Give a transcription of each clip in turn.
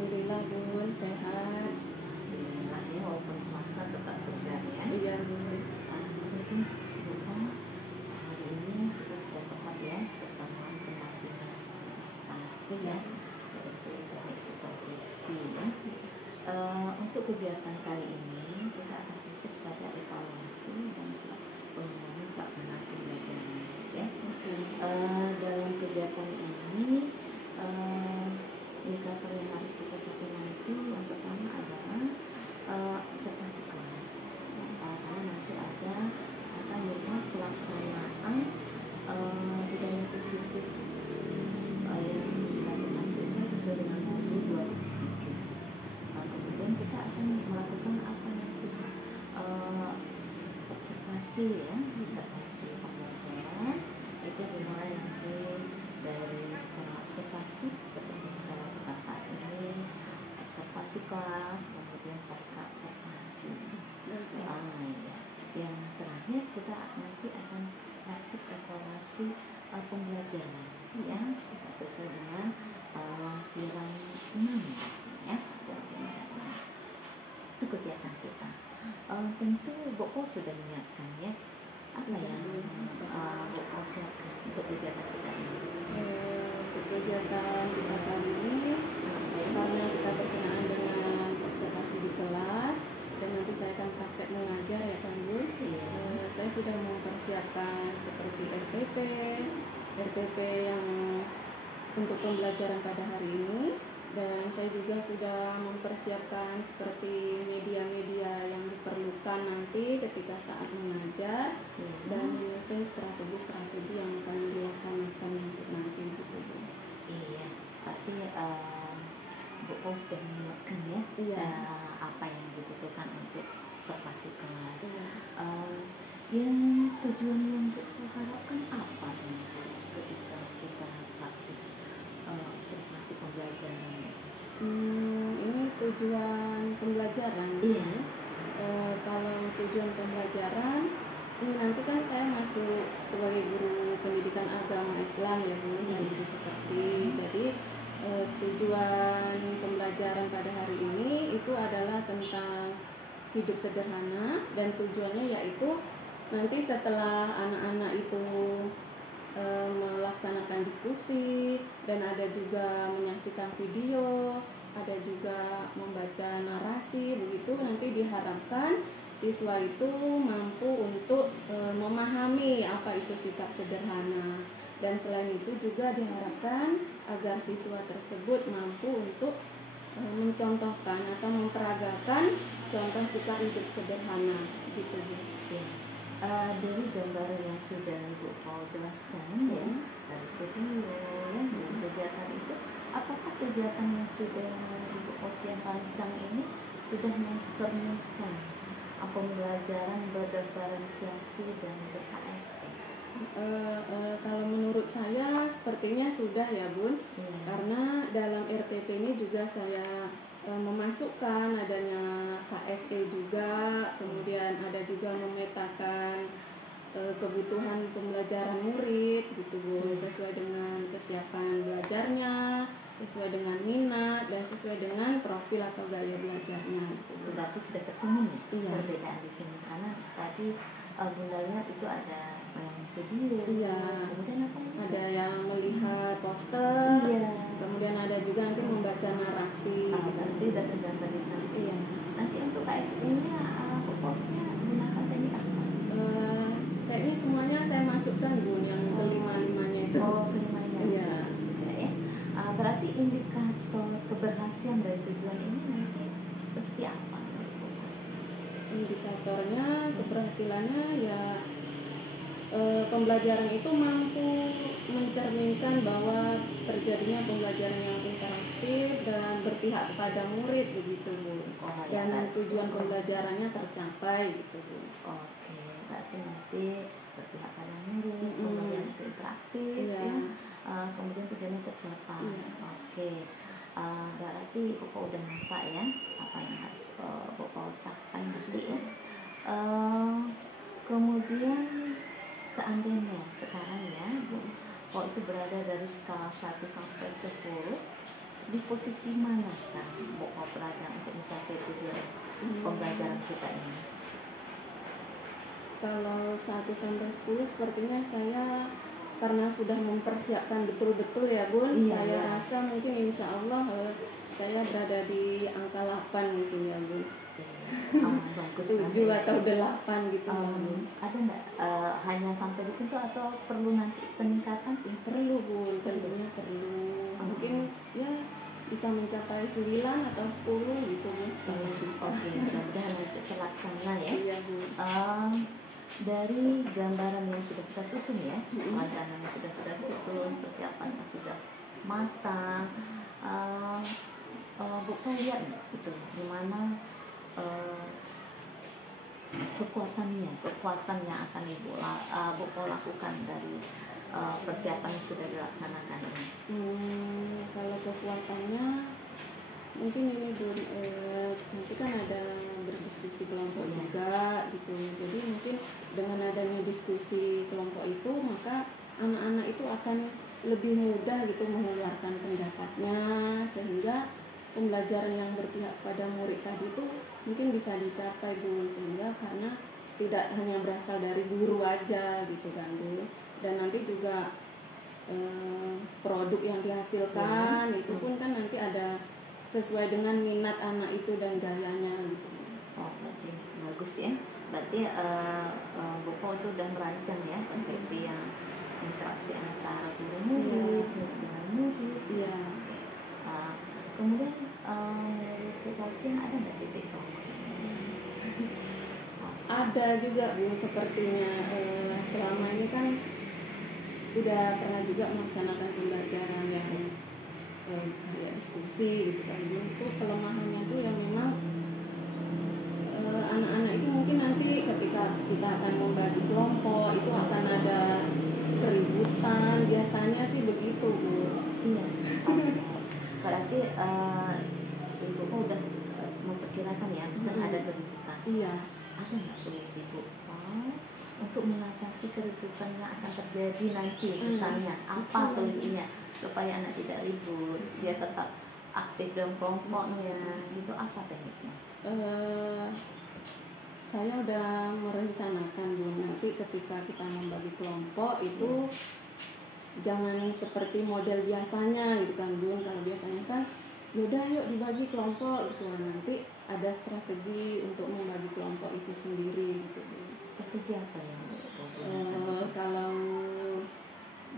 Alhamdulillah Bun, sehat. Alhamdulillah ya, walaupun puasa tetap segar ya. Iya Bun. Jadi lupa hari ini kita sudah tepat ya pertemuan pendampingan anak Iya. ya, yaitu dari supervisi ya. Untuk kegiatan kali ini kita akan fokus pada evaluasi dan pengembangan pelaksanaan pembelajaran ya. Dalam kegiatan ini indikator yang harus kita capai nanti yang pertama adalah observasi kelas karena nanti akan melihat pelaksanaan budaya positif yang dilakukan siswa sesuai dengan modul 2.3. Kemudian kita akan melakukan apa nanti observasi ya, observasi pembelajaran itu dimulai nanti dari observasi seperti kita lakukan saat ini, observasi kelas, kemudian pasca observasi. Ya. Yang terakhir kita nanti akan praktik evaluasi pembelajaran ya, sesuai dengan lampiran 6 ya, itu kegiatan kita. Tentu Bopo sudah menyiapkan ya apa yang Bopo siapkan untuk kegiatan kita ini. Untuk kegiatan kita kali ini, karena kita berkenaan dengan observasi di kelas dan nanti saya akan praktek mengajar ya kan Bun. Saya sudah mempersiapkan seperti RPP yang untuk pembelajaran pada hari ini, dan saya juga sudah mempersiapkan seperti media-media yang diperlukan nanti ketika saat mengajar dan menyusun strategi-strategi yang akan dilaksanakan untuk nanti gitu Bu. Iya, berarti Bu sudah menyiapkan ya, apa yang dibutuhkan untuk observasi kelas. Yang tujuan yang Bu harapkan apa nih ketika kita praktik observasi pembelajaran? Ini tujuan pembelajaran. Iya. Kalau tujuan pembelajaran ini nanti kan saya masuk sebagai guru pendidikan agama Islam ya Bu, di Pekerti. Jadi tujuan pembelajaran pada hari ini itu adalah tentang hidup sederhana, dan tujuannya yaitu nanti setelah anak-anak itu melaksanakan diskusi dan ada juga menyaksikan video, ada juga membaca narasi, begitu nanti diharapkan siswa itu mampu untuk memahami apa itu sikap sederhana, dan selain itu juga diharapkan agar siswa tersebut mampu untuk mencontohkan atau memperagakan contoh sikap hidup sederhana gitu Bu. Ya. Dari gambar yang sudah Bu Paul jelaskan ya, dari video ya, dari kegiatan itu, apakah kegiatan yang sudah Ibu Pos yang rancang ini sudah mencerminkan pembelajaran berdiferensiasi dan ber-KSE? Kalau menurut saya sepertinya sudah ya Bun, karena dalam RPP ini juga saya memasukkan adanya KSE juga, kemudian ada juga memetakan kebutuhan pembelajaran murid gitu Bu, sesuai dengan kesiapan belajarnya, sesuai dengan minat dan sesuai dengan profil atau gaya belajarnya gitu. Berarti sudah ketemu nih perbedaan di sini, karena tadi Bunda lihat itu ada yang video, kemudian apa? Ada yang melihat poster, kemudian ada juga nanti membaca narasi. Berarti udah tergambar di sana. Nanti untuk KSE-nya posnya gunakan teknik apa? Kayaknya semuanya saya masukkan Bun, yang kelima-limanya itu. Kelima-limanya. Iya. Juga ya. Berarti indikator keberhasilan dari tujuan ini nanti seperti apa? Indikatornya keberhasilannya ya pembelajaran itu mampu mencerminkan bahwa terjadinya pembelajaran yang interaktif dan berpihak kepada murid begitu Bu. Dan tujuan pembelajarannya tercapai gitu Bu. Oke, berarti nanti berpihak pada murid, kemudian itu interaktif ya. Kemudian tujuannya tercapai. Oke. Berarti Bapak udah nampak ya apa yang harus Bapak capai nanti ya. Kemudian seandainya sekarang ya kalau itu berada dari skala 1 sampai 10, di posisi manakah mencapai tujuan Hmm. pembelajaran kita ini? Kalau 1 sampai 10 sepertinya saya karena sudah mempersiapkan betul-betul ya Bun, Iya, saya iya. rasa mungkin insya Allah saya berada di angka 8 mungkin ya Bun. Bagus 7 banget. atau 8 gitu ya Bun. Ada nggak hanya sampai di situ atau perlu nanti peningkatan? Ya perlu Bun, tentunya perlu. Mungkin ya bisa mencapai 9 atau 10 gitu Bun. Kalau bisa. Oke, mudah-mudahan nanti terlaksana ya. Iya Bun. Dari gambaran yang sudah kita susun ya, wacana yang sudah kita susun, persiapan yang sudah matang, Bu Ko lihat nggak gitu, gimana kekuatan yang akan Bu Ko lakukan dari persiapan yang sudah dilaksanakan ini? Kalau kekuatannya mungkin ini Bun, nanti kan ada berdiskusi kelompok juga gitu. Jadi mungkin dengan adanya diskusi kelompok itu maka anak-anak itu akan lebih mudah gitu mengeluarkan pendapatnya, sehingga pembelajaran yang berpihak pada murid tadi itu mungkin bisa dicapai Bun, sehingga karena tidak hanya berasal dari guru aja gitu kan Bun. Dan nanti juga produk yang dihasilkan itu pun kan nanti ada sesuai dengan minat anak itu dan gayanya gitu. Berarti bagus ya. Berarti Bu Ko itu udah merancang ya PPP yang interaksi antara guru murid dengan murid. Iya. Kemudian kita ada nggak titik tolak? Ada juga Bu, sepertinya selama ini kan udah pernah juga melaksanakan pembelajaran yang kayak diskusi gitu kan. Itu kelemahannya tuh yang memang anak-anak itu mungkin nanti ketika kita akan membagi kelompok itu akan ada keributan, biasanya sih begitu Bu. Iya. Berarti Ibu udah memperkirakan ya, kan ada keributan. Iya. Ada nggak solusi Bu untuk mengatasi keributan yang akan terjadi nanti misalnya? Apa solusinya supaya anak tidak ribut, dia tetap aktif dalam kelompoknya gitu? Apa tekniknya? Saya udah merencanakan Bu, nanti ketika kita membagi kelompok itu jangan seperti model biasanya gitu kan Bun. Kalau biasanya kan yaudah yuk dibagi kelompok gitu, nanti ada strategi untuk membagi kelompok itu sendiri gitu Bun. Strategi apa yang kalau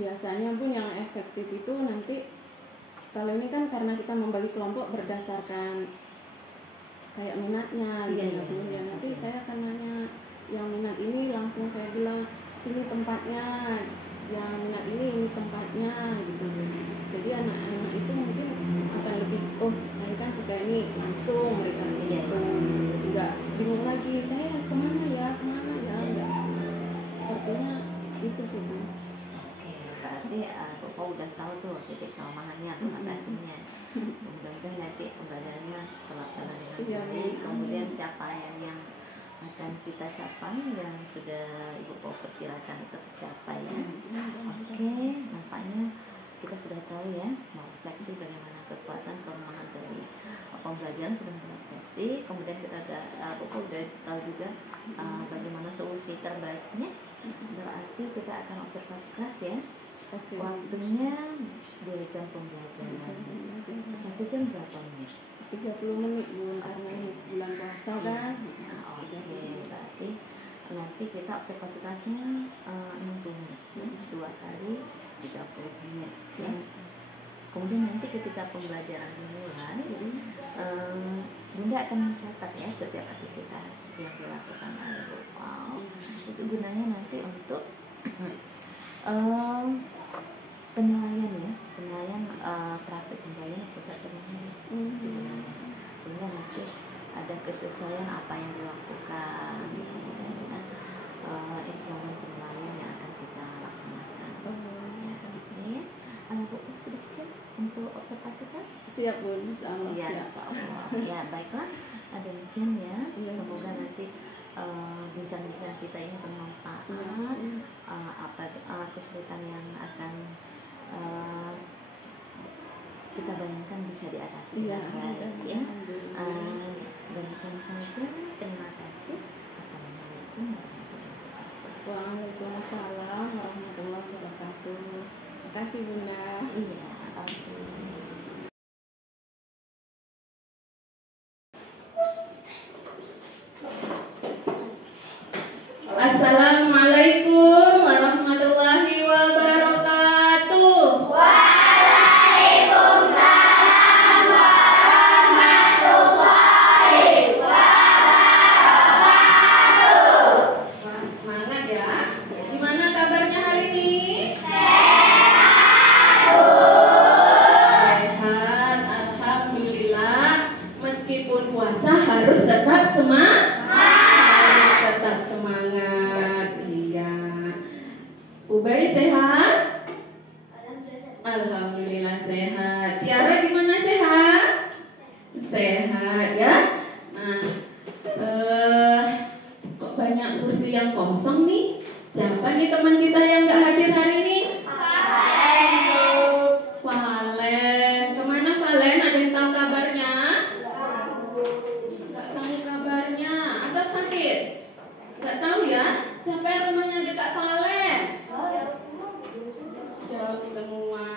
biasanya Bun yang efektif itu nanti kalau ini kan karena kita membagi kelompok berdasarkan kayak minatnya gitu ya Bun. Ya nanti saya akan nanya yang minat ini, langsung saya bilang sini tempatnya, yang minat ini tempatnya gitu. Jadi anak-anak itu mungkin akan lebih saya kan suka ini, langsung mereka ke situ, enggak bingung lagi saya kemana ya enggak. Sepertinya itu sih Bu. Oke, berarti Bapak udah tahu tuh titik kelemahannya atau atasinya. Mudah-mudahan nanti pembelajarannya terlaksana dengan baik. Kemudian capaian yang akan kita capai yang sudah Ibu Pau perkirakan itu tercapai ya. Oke, nampaknya kita sudah tahu ya, merefleksi bagaimana kekuatan kelemahan dari pembelajaran sudah merefleksi. Kemudian kita udah tahu juga bagaimana solusi terbaiknya. Berarti kita akan observasi kelas ya. Waktunya 2 jam pembelajaran. 1 jam berapa menit? 30 menit Bun, karena ini bulan puasa kan. Oke, berarti nanti kita observasi kelasnya 60 menit, 2 kali 30 menit ya. Kemudian nanti ketika pembelajaran dimulai, Bunda akan mencatat ya setiap aktivitas yang dilakukan oleh Bu. Itu gunanya nanti untuk penilaian praktik penilaian pusat penilaian, sehingga nanti ada kesesuaian apa yang dilakukan kemudian dengan instrumen penilaian yang akan kita laksanakan. Ini Bu sudah siap untuk observasi kan? Siap Bu, insyaallah siap. Ya baiklah, demikian ya. Semoga nanti bincang-bincang kita ini bermanfaat. Apa kesulitan yang akan kita bayangkan bisa diatasi dengan baik ya. Demikian saja, terima kasih. Assalamualaikum warahmatullahi wabarakatuh. Waalaikumsalam warahmatullahi wabarakatuh. Terima kasih Bunda. Iya, oke. Assalamualaikum warahmatullahi wabarakatuh. Waalaikumsalam warahmatullahi wabarakatuh. Wah, semangat ya. Gimana kabarnya hari ini? Sehat, alhamdulillah. Meskipun puasa harus tetap semangat. Harus tetap semangat. Iya. Ubay sehat? Alhamdulillah sehat. Tiara gimana, sehat? Sehat ya. Nah, kok banyak kursi yang kosong nih? Siapa nih teman kita yang nggak hadir hari ini? Valen. Kemana Valen? Ada yang tahu kabarnya? Nggak tahu kabarnya. Atau sakit? Nggak tahu ya. Siapa yang rumahnya dekat Valen? Jauh semua.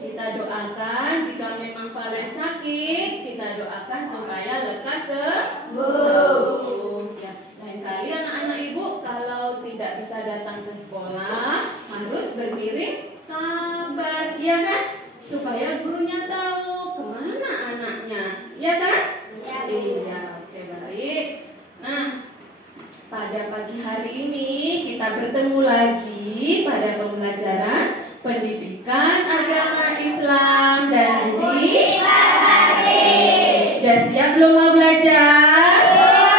Kita doakan jika memang Valen sakit, kita doakan supaya lekas sembuh. Ya. Lain kali anak-anak ibu kalau tidak bisa datang ke sekolah harus berkirim kabar, ya kan? Supaya gurunya tahu kemana anaknya, ya kan? Iya, oke baik. Nah, pada pagi hari ini kita bertemu lagi pada pembelajaran pendidikan agama Islam dan budi. Sudah siap belum mau belajar? Sudah,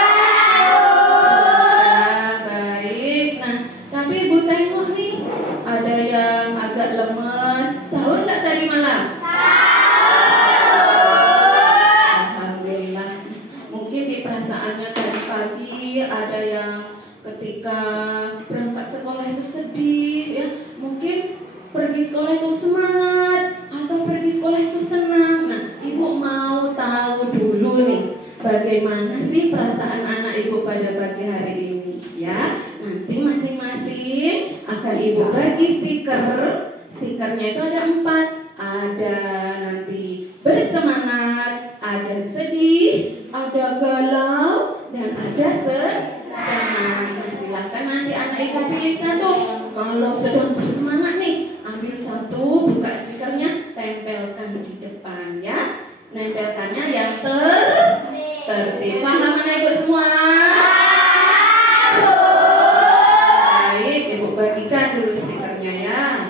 baik. Nah, tapi Ibu tengok nih, ada yang agak lemes. Sahur nggak tadi malam? Alhamdulillah. Mungkin di perasaannya tadi pagi ada yang ketika berangkat sekolah itu sedih, ya. Mungkin pergi sekolah itu semangat atau pergi sekolah itu senang. Nah, Ibu mau tahu dulu nih, bagaimana sih perasaan anak Ibu pada pagi hari ini, ya? Nanti masing-masing akan Ibu bagi stiker. Stikernya itu ada 4. Ada nanti bersemangat, ada sedih, ada galau, dan ada senang. Nah, silahkan nanti anak Ibu pilih satu. Kalau sedang bersemangat nih, ambil satu, buka stikernya, tempelkan di depan, ya. Nempelkannya yang tertib. Paham anak Ibu semua? Baik, Ibu bagikan dulu stikernya, ya.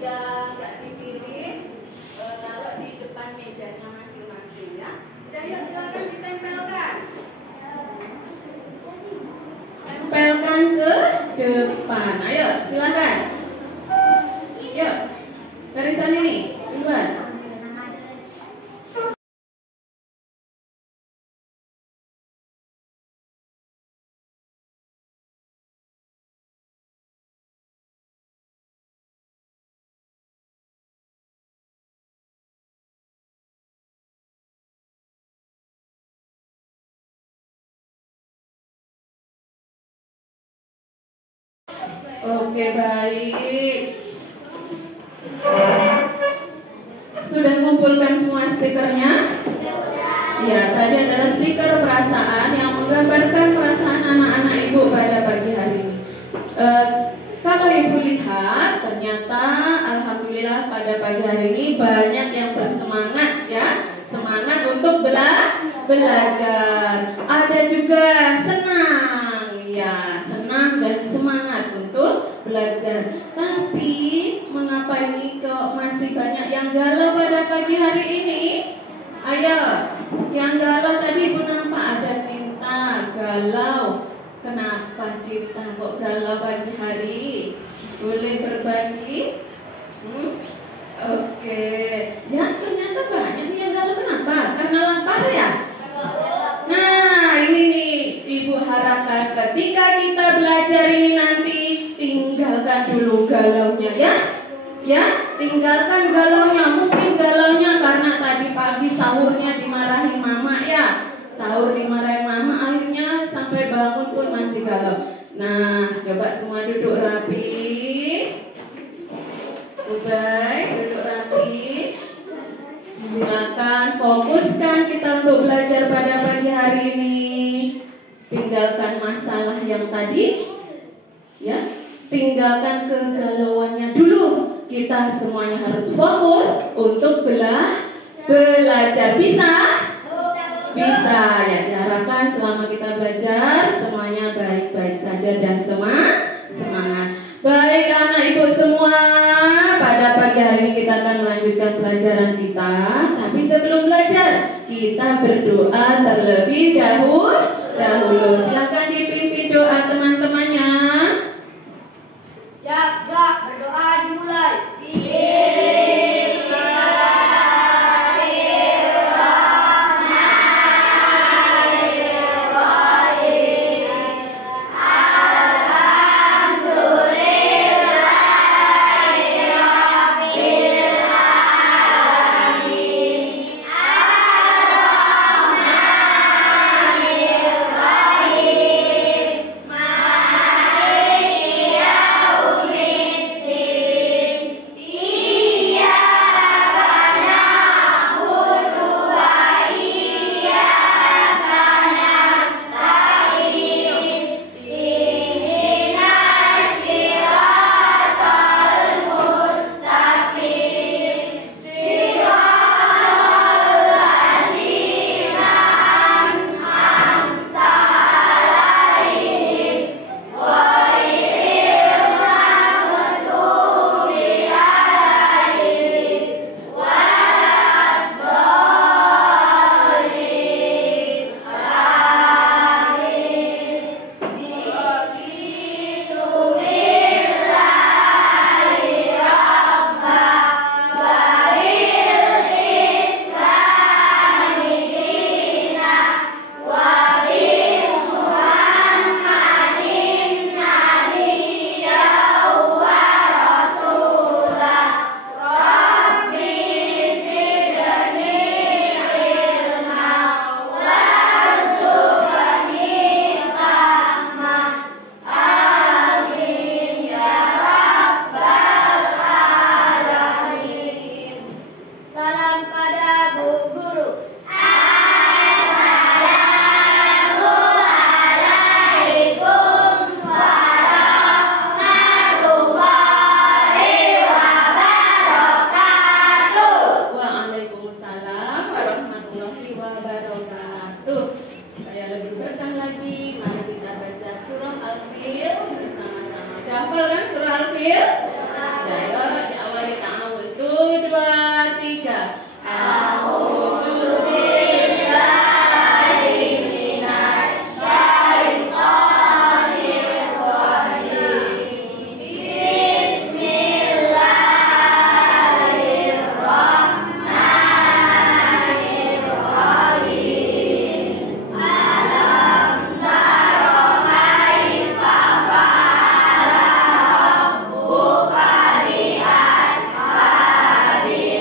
Yang nggak dipilih taruh di depan mejanya masing-masing, ya. Udah, yuk silakan ditempelkan. Tempelkan ke depan. Ayo, silakan. Yuk, garisan ini duluan. Oke, baik. Sudah kumpulkan semua stikernya? Ya, tadi adalah stiker perasaan yang menggambarkan perasaan anak-anak ibu pada pagi hari ini. Kalau ibu lihat, ternyata alhamdulillah pada pagi hari ini banyak yang bersemangat ya, semangat untuk belajar. Ada juga senang, ya, senang dan semangat untuk belajar. Tapi mengapa ini kok masih banyak yang galau pada pagi hari ini? Ayo, yang galau tadi ibu nampak ada Cinta, galau. Kenapa Cinta kok galau pagi hari? Boleh berbagi? Oke. Ya, ternyata banyak nih yang galau. Kenapa? Karena lapar ya? Nah, ini nih ibu harapkan ketika kita belajar ini nanti tinggalkan dulu galaunya ya. Ya, tinggalkan galaunya. Mungkin galaunya karena tadi pagi sahurnya dimarahin mama ya. Sahur dimarahin mama, akhirnya sampai bangun pun masih galau. Nah, coba semua duduk rapi. Udah, duduk rapi. Silakan fokuskan kita untuk belajar pada pagi hari ini. Tinggalkan masalah yang tadi, ya. Tinggalkan kegalauannya dulu. Kita semuanya harus fokus untuk belajar. Bisa? Bisa ya. Diharapkan selama kita belajar semuanya baik-baik saja dan semangat. Baik anak ibu semua, pada pagi hari ini kita akan melanjutkan pelajaran kita. Tapi sebelum belajar, kita berdoa terlebih dahulu. Silakan dipimpin doa teman-temannya. Siap, berdoa dimulai. Buka di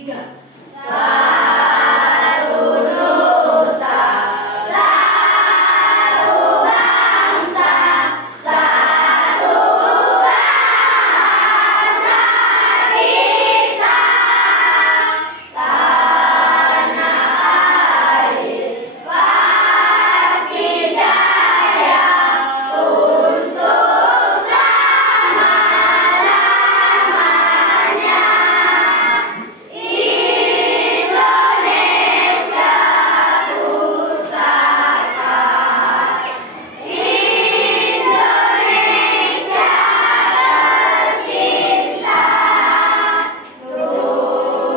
3. Satu nusa, satu bangsa, satu bahasa kita. Tanah air pasti jaya untuk selama-lamanya. Indonesia pusaka, Indonesia tercinta,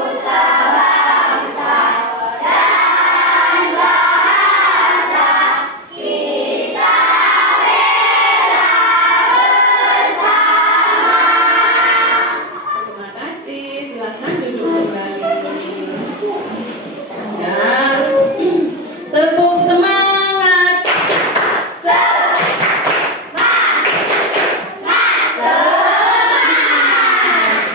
nusa bangsa dan bahasa kita bela bersama. Terima kasih, silakan duduk kembali. Ya, tepuk semangat.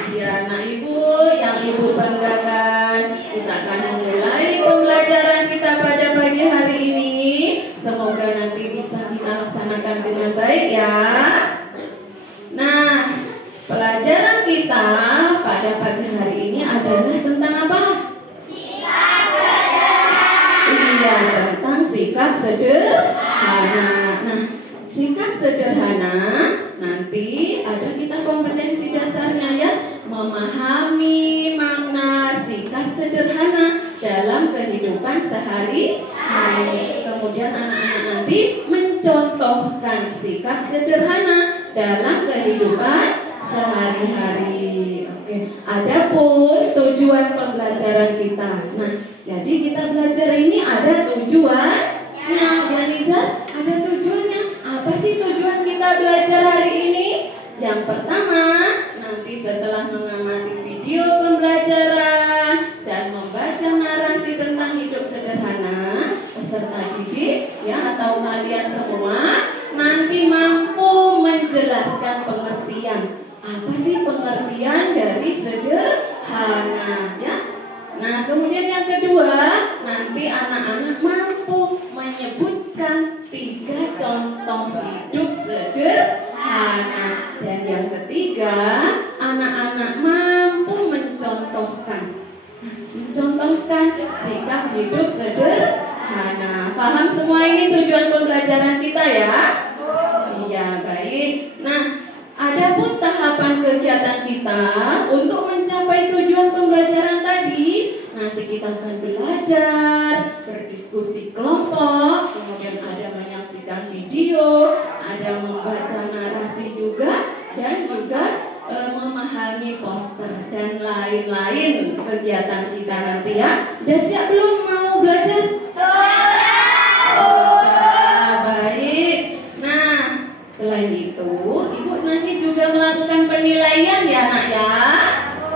Ya, anak ibu, yang ibu banggakan, kita akan memulai pembelajaran kita pada pagi hari ini. Semoga nanti bisa kita laksanakan dengan baik ya. Nah, pelajaran kita pada pagi hari ini adalah tentang apa? Iya, tentang sikap sederhana. Nah, sikap sederhana nanti ada kita kompetensi dasarnya ya, memahami makna sikap sederhana dalam kehidupan sehari-hari. Kemudian anak-anak nanti mencontohkan sikap sederhana dalam kehidupan sehari-hari. Oke, adapun tujuan pembelajaran kita. Nah, jadi kita belajar ini ada tujuannya, ya Nisa? Ada tujuannya. Apa sih tujuan kita belajar hari ini? Yang pertama, nanti setelah mengamati video pembelajaran dan membaca narasi tentang hidup sederhana, peserta didik ya atau kalian semua nanti mampu menjelaskan pengertian. Apa sih pengertian dari sederhana ya? Nah, kemudian yang kedua, nanti anak-anak mampu menyebutkan 3 contoh hidup sederhana. Dan yang ketiga, anak-anak mampu mencontohkan sikap hidup sederhana. Paham semua ini tujuan pembelajaran kita ya? Iya, baik. Nah, adapun tahapan kegiatan kita untuk mencapai tujuan pembelajaran tadi, nanti kita akan belajar, berdiskusi kelompok, kemudian ada menyaksikan video, ada membaca narasi juga, dan juga memahami poster dan lain-lain kegiatan kita nanti ya. Udah siap belum mau belajar? Sudah, baik. Nah, selain itu, ibu nanti juga melakukan penilaian ya nak ya.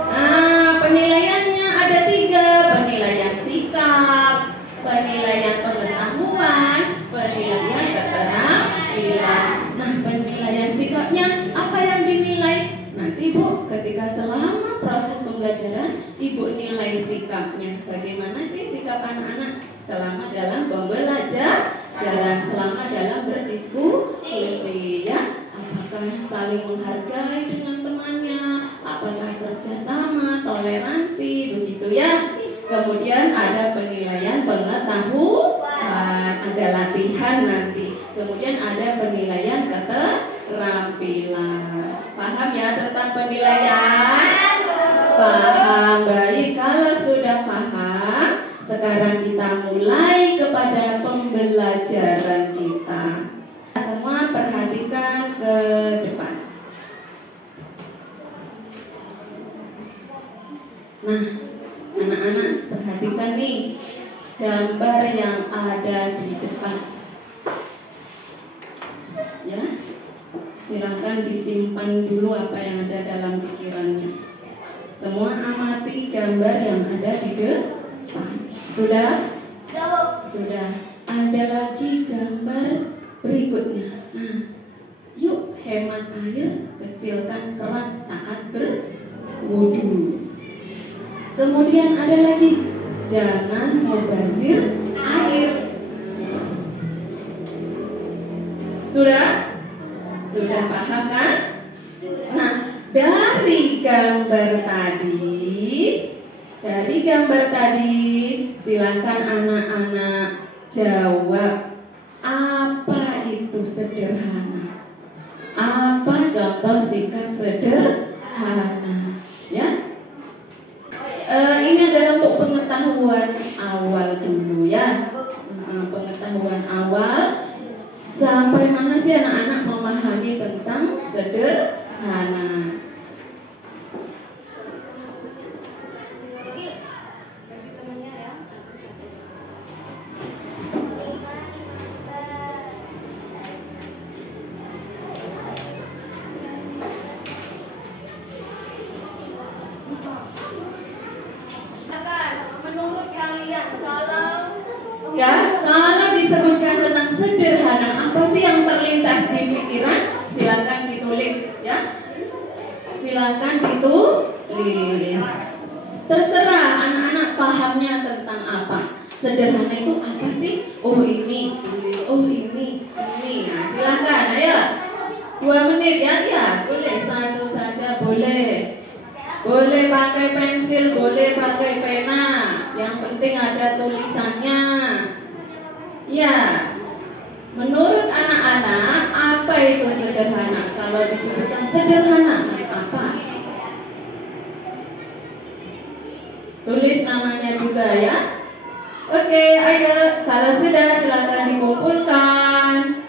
Nah, penilaiannya ada 3, penilaian sikap, penilaian pengetahuan, penilaian keterampilan. Nah, penilaian sikapnya apa yang dinilai? Nanti Bu, ketika selama proses pembelajaran, Ibu nilai sikapnya. Bagaimana sih sikap anak-anak selama dalam pembelajaran, selama dalam berdiskusi ya? Apakah saling menghargai dengan temannya? Apakah kerjasama, toleransi, begitu ya? Kemudian ada penilaian pengetahuan, ada latihan nanti. Kemudian ada penilaian keterampilan. Paham ya tentang penilaian? Paham, baik. Kalau sudah paham, sekarang kita mulai kepada pembelajaran kita. Semua perhatikan ke depan. Nah, anak-anak perhatikan nih gambar yang ada di depan. Ya, silahkan disimpan dulu apa yang ada dalam pikirannya. Semua amati gambar yang ada di depan. Sudah? Sudah. Ada lagi gambar berikutnya. Nah, yuk hemat air, kecilkan keran saat berwudu. Kemudian ada lagi, jangan mubazir air. Sudah? Sudah paham kan? Nah, dari gambar tadi, silakan anak-anak jawab, apa itu sederhana? Apa contoh sikap sederhana? Ya? Ini adalah untuk pengetahuan awal dulu ya. Pengetahuan awal, sampai mana sih anak-anak memahami tentang sederhana? Menurut kalian, kalau disebutkan tentang sederhana, apa sih yang terlintas di pikiran? Silakan ditulis ya. Silakan ditulis. Terserah anak-anak pahamnya tentang apa. Sederhana itu apa sih? Oh ini, oh ini. Nah, silakan, ayo. 2 menit ya, ya boleh, satu saja boleh. Boleh pakai pensil, boleh pakai pena. Yang penting ada tulisannya. Ya. Menurut anak-anak, apa itu sederhana? Kalau disebutkan sederhana, apa? Tulis namanya juga ya. Oke, ayo. Kalau sudah, silakan dikumpulkan.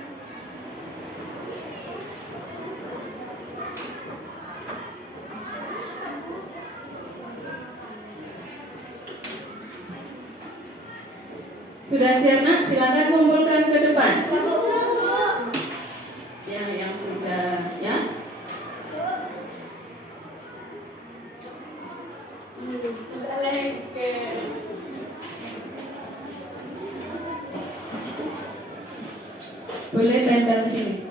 Sudah siap nak? Silakan kumpulkan ke depan. Ya, yang sudah ya. Boleh tempel sini.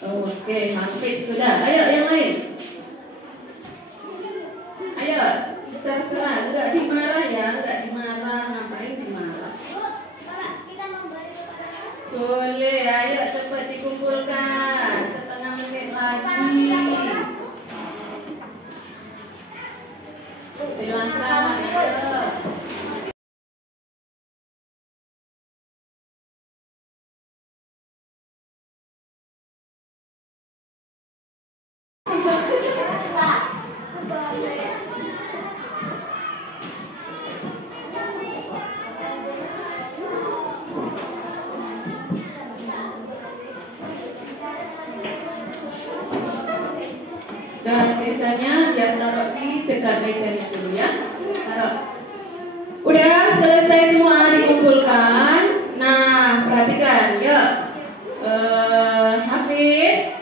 Oke, hampir sudah. Ayo yang lain. Ayo, terserah, enggak dimarah ya, enggak dimarah, ngapain dimarah? Boleh, ayo cepat dikumpulkan, setengah menit lagi. Silakan, ayo. Dan sisanya biar taruh di dekat mejanya dulu ya. Taruh. Udah selesai semua dikumpulkan. Nah, perhatikan, yuk. Hafid,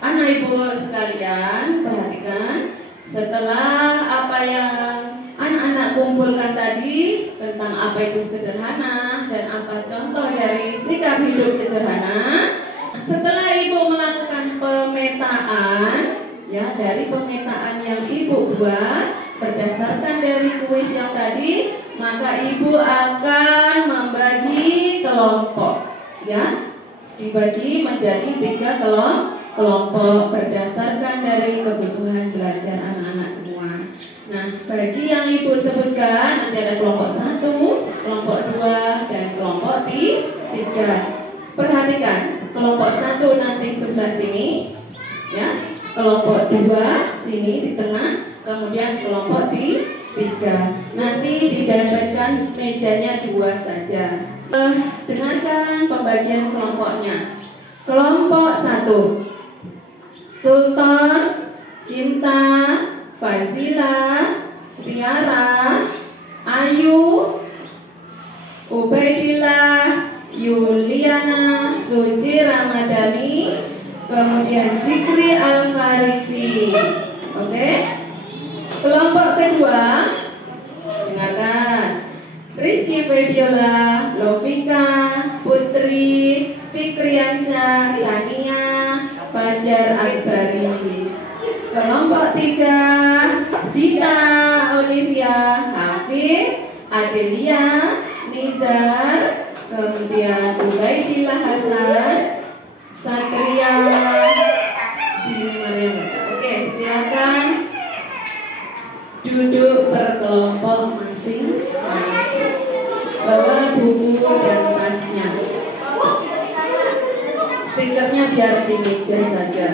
anak ibu sekalian, perhatikan. Setelah apa yang anak-anak kumpulkan tadi tentang apa itu sederhana dan apa contoh dari sikap hidup sederhana, setelah ibu melakukan pemetaan, ya dari pemetaan yang ibu buat berdasarkan dari kuis yang tadi, maka ibu akan membagi kelompok, ya dibagi menjadi 3 kelompok berdasarkan dari kebutuhan belajar anak-anak semua. Nah, bagi yang ibu sebutkan nanti ada kelompok 1, kelompok 2, dan kelompok 3. Perhatikan, kelompok 1 nanti sebelah sini, ya. Kelompok 2 sini di tengah, kemudian kelompok 3. Nanti didapatkan mejanya 2 saja. Dengarkan pembagian kelompoknya. Kelompok 1, Sultan, Cinta, Fazila, Tiara, Ayu, Ubaidillah, Yuliana, Suci Ramadhani, kemudian Jikri Al-Farisi. Oke. Kelompok kedua, dengarkan. Rizky Febiola, Lovika, Putri, Fikriansyah, Sania, Fajar Akbari. Kelompok 3, Dita, Olivia, Hafid, Adelia, Nizar, kemudian Ubaidillah Hasan, Satria, Dini Mariam. Oke, silakan duduk berkelompok masing-masing. Bawa buku dan tasnya. Stikernya biar di meja saja.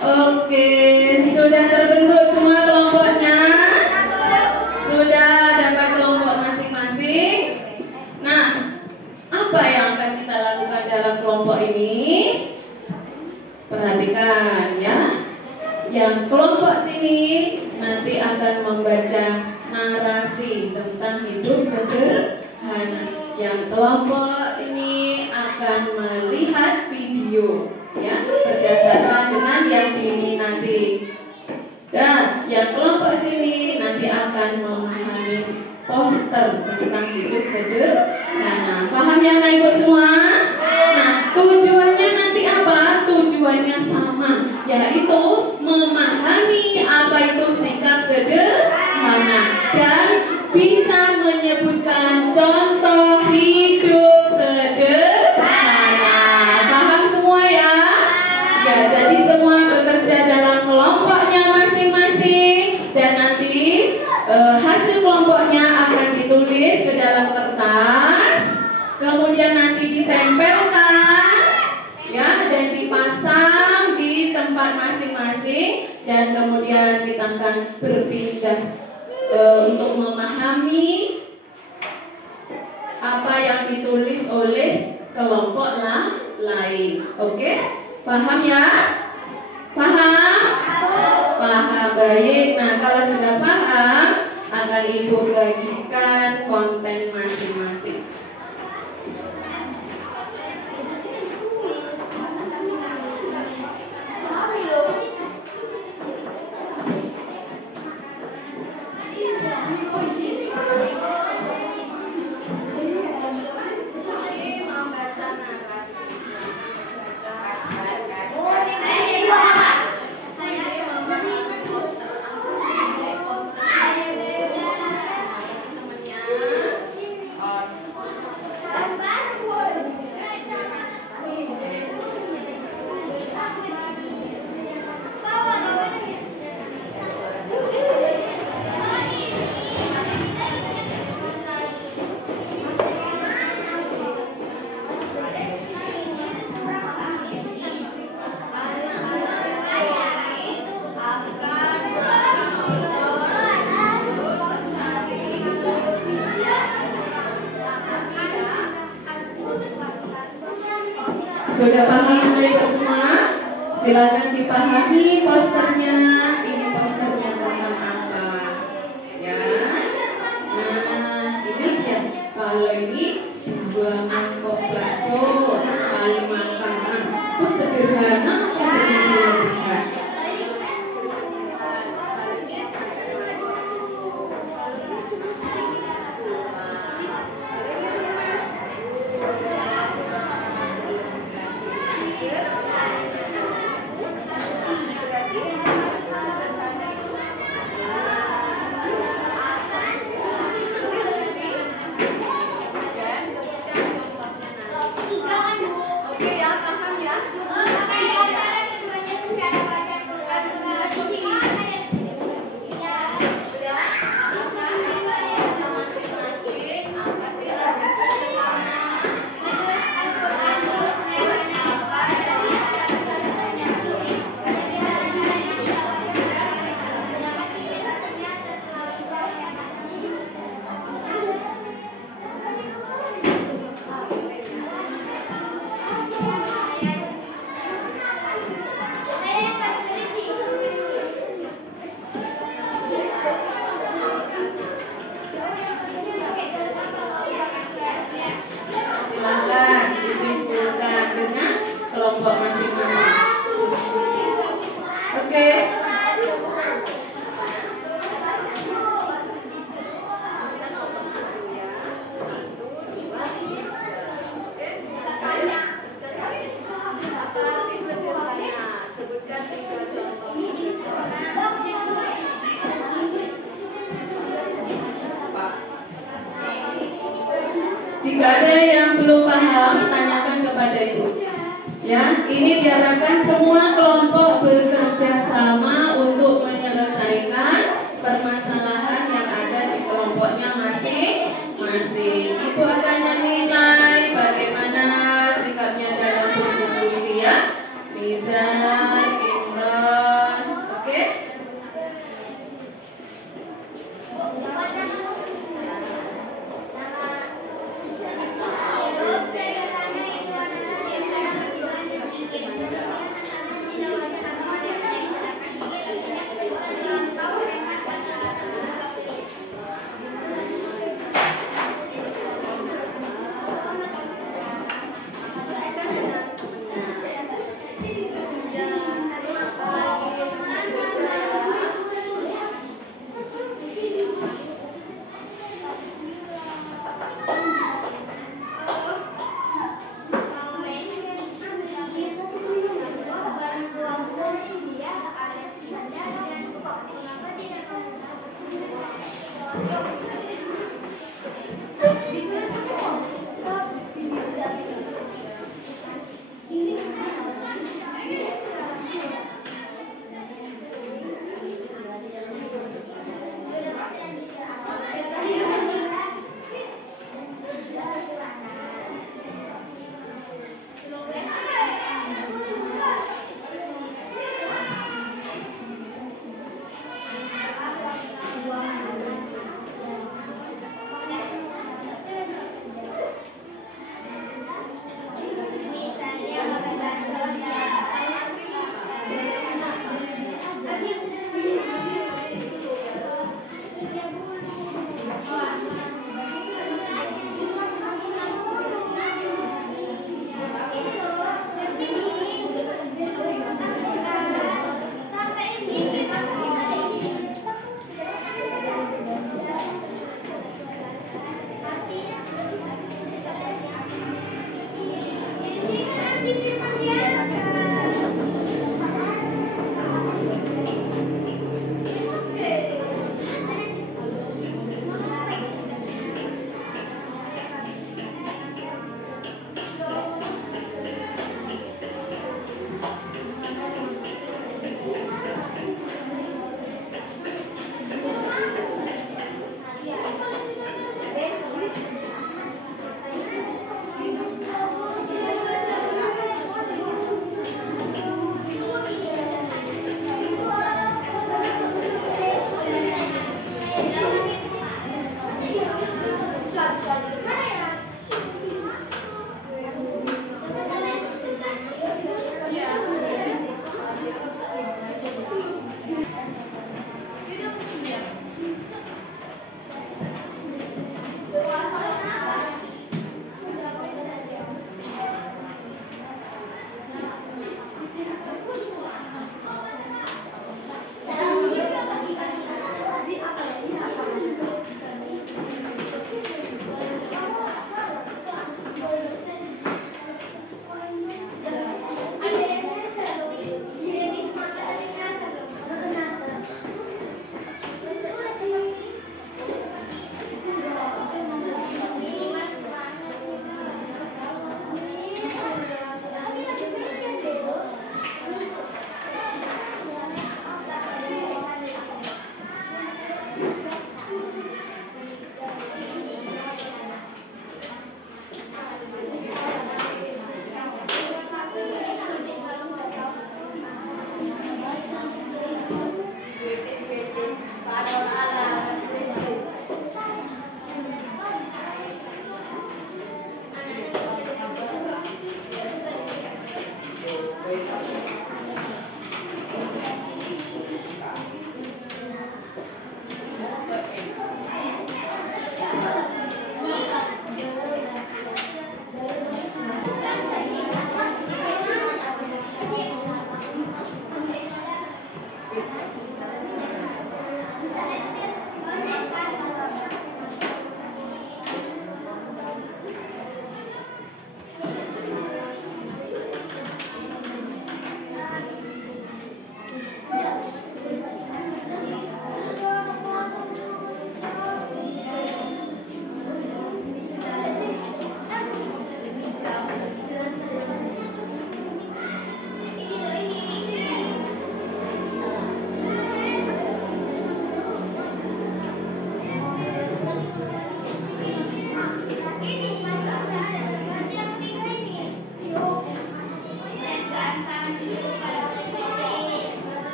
Oke, sudah terbentuk semua kelompoknya? Sudah dapat kelompok masing-masing? Nah, apa yang akan kita lakukan dalam kelompok ini? Perhatikan ya. Yang kelompok sini nanti akan membaca narasi tentang hidup sederhana. Yang kelompok ini akan melihat video ya, berdasarkan dengan yang diminati. Dan yang kelompok sini nanti akan memahami poster tentang hidup sederhana. Paham ya anak ibu semua? Nah, tujuannya nanti apa? Tujuannya sama, yaitu memahami apa itu sikap sederhana dan bisa menyebutkan contoh hidup sederhana. Paham semua ya? Ya, jadi semua bekerja dalam kelompoknya masing-masing dan nanti hasil kelompoknya akan ditulis ke dalam kertas, kemudian nanti ditempelkan ya dan dipasang di tempat masing-masing dan kemudian kita akan berpindah untuk memahami apa yang ditulis oleh kelompok lain. Oke? Paham ya? Paham? Paham, baik. Nah, kalau sudah paham, akan ibu bagikan konten masing-masing. Sudah paham Ibu semua? Silakan dipahami posternya. Ini posternya tentang apa? Ya. Nah, ini dia. Kalau ini 2 mangkok bakso sekali makan. Itu sederhana apa berlebihan? yang belum paham, tanyakan kepada ibu. Ya, ini diharapkan semua kelompok bekerja sama untuk menyelesaikan permasalahan yang ada di kelompoknya masing-masing. Ibu akan menilai bagaimana sikapnya dalam berdiskusi ya. Nizar, Imran, oke?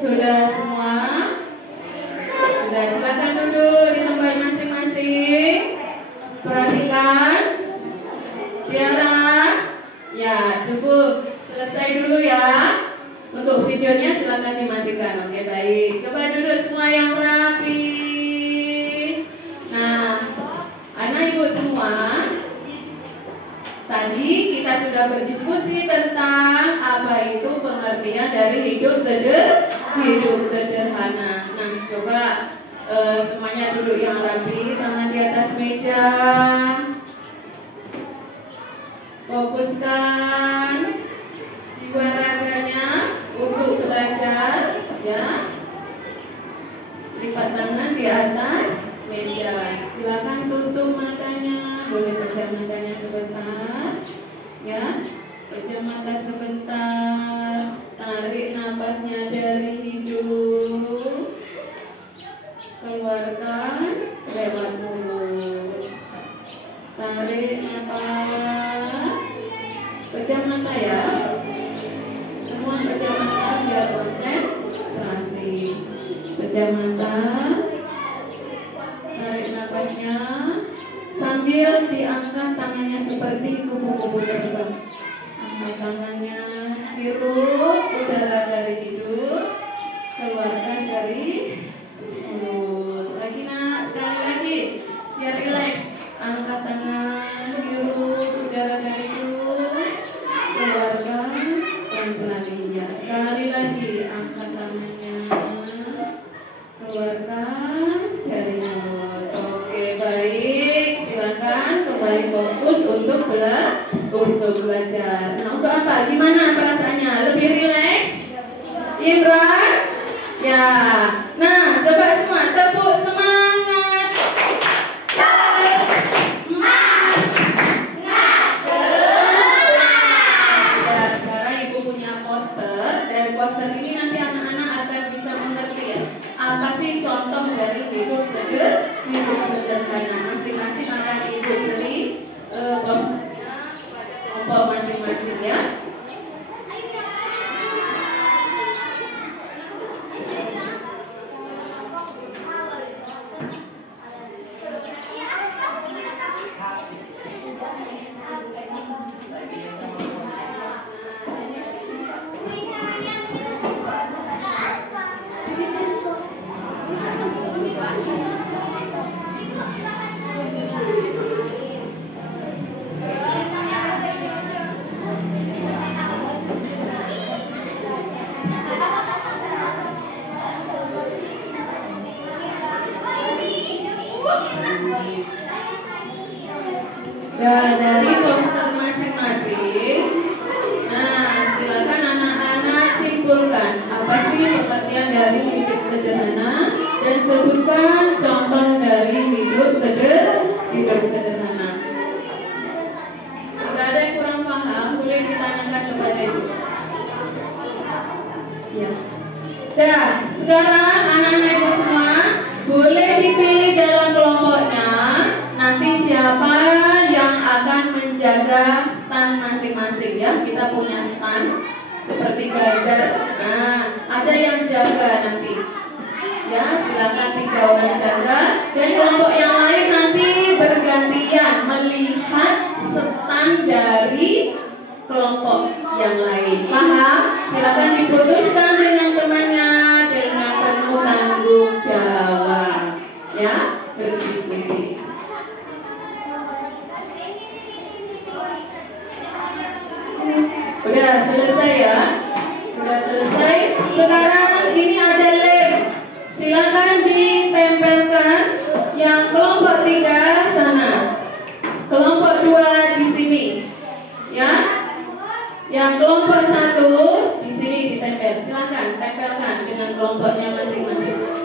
Sudah semua? Sudah, silakan duduk di tempat masing-masing. Perhatikan. Tiara. Ya, cukup. Selesai dulu ya. Untuk videonya silakan dimatikan. Oke, baik. Coba duduk semua yang rapi. Nah, anak ibu semua, tadi kita sudah berdiskusi tentang apa itu pengertian dari hidup sederhana. Nah, coba semuanya duduk yang rapi, tangan di atas meja. Fokuskan jiwa raganya untuk belajar, ya. Lipat tangan di atas meja. Silakan tutup matanya, boleh pejam matanya sebentar, ya. Pejam mata sebentar. Tarik nafasnya dari hidung, keluarkan lewat mulut. Tarik nafas, pejam mata ya. Semua pejam mata biar konsentrasi. Pejam mata, tarik nafasnya sambil diangkat tangannya seperti kupu-kupu terbang. Angkat tangannya, hirup udara dari hidung, keluarkan dari mulut. Lagi nak, sekali lagi, biar rileks. Angkat tangan, hirup udara dari hidung, keluarkan pelan-pelan. Ya, sekali lagi, angkat tangannya, keluarkan dari mulut. Oke, baik. Silakan kembali fokus untuk belajar. Nah, untuk apa? Gimana perasaannya? Lebih rileks? Imran? Ya. Nah, coba semua tepuk semangat. Ya, sekarang ibu punya poster. Dari poster ini nanti anak-anak akan bisa mengerti ya, apa sih contoh dari hidup sederhana. Masing-masing akan ibu beri posternya pada kelompok masing-masing ya. Ya, dari poster masing-masing. Nah, silakan anak-anak simpulkan apa sih pengertian dari hidup sederhana dan sebutkan contoh dari hidup sederhana. Jika ada yang kurang paham, boleh ditanyakan kepada ibu. Ya. Nah, sekarang anak-anak ibu semua boleh dipilih dalam kelompoknya. Nanti siapa yang akan menjaga stand masing-masing ya. Kita punya stand seperti buzzer. Nah, ada yang jaga nanti. Ya, silakan 3 orang jaga dan kelompok yang lain nanti bergantian melihat stand dari kelompok yang lain. Paham? Silakan diputuskan dengan temannya dengan penuh tanggung jawab. Ya, berdiskusi. Udah selesai ya? Sudah selesai. Sekarang ini ada lem. Silakan ditempelkan. Yang kelompok 3 sana, kelompok 2 di sini. Ya, Yang kelompok 1 di sini ditempel. Silakan tempelkan dengan kelompoknya masing-masing.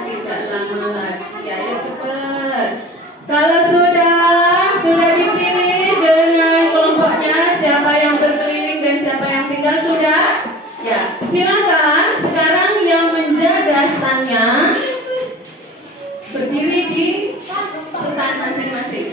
Tidak lama lagi, ayo cepat. Kalau sudah dipilih dengan kelompoknya, siapa yang berkeliling dan siapa yang tinggal sudah? Ya, silakan sekarang yang menjaga standnya berdiri di stand masing-masing.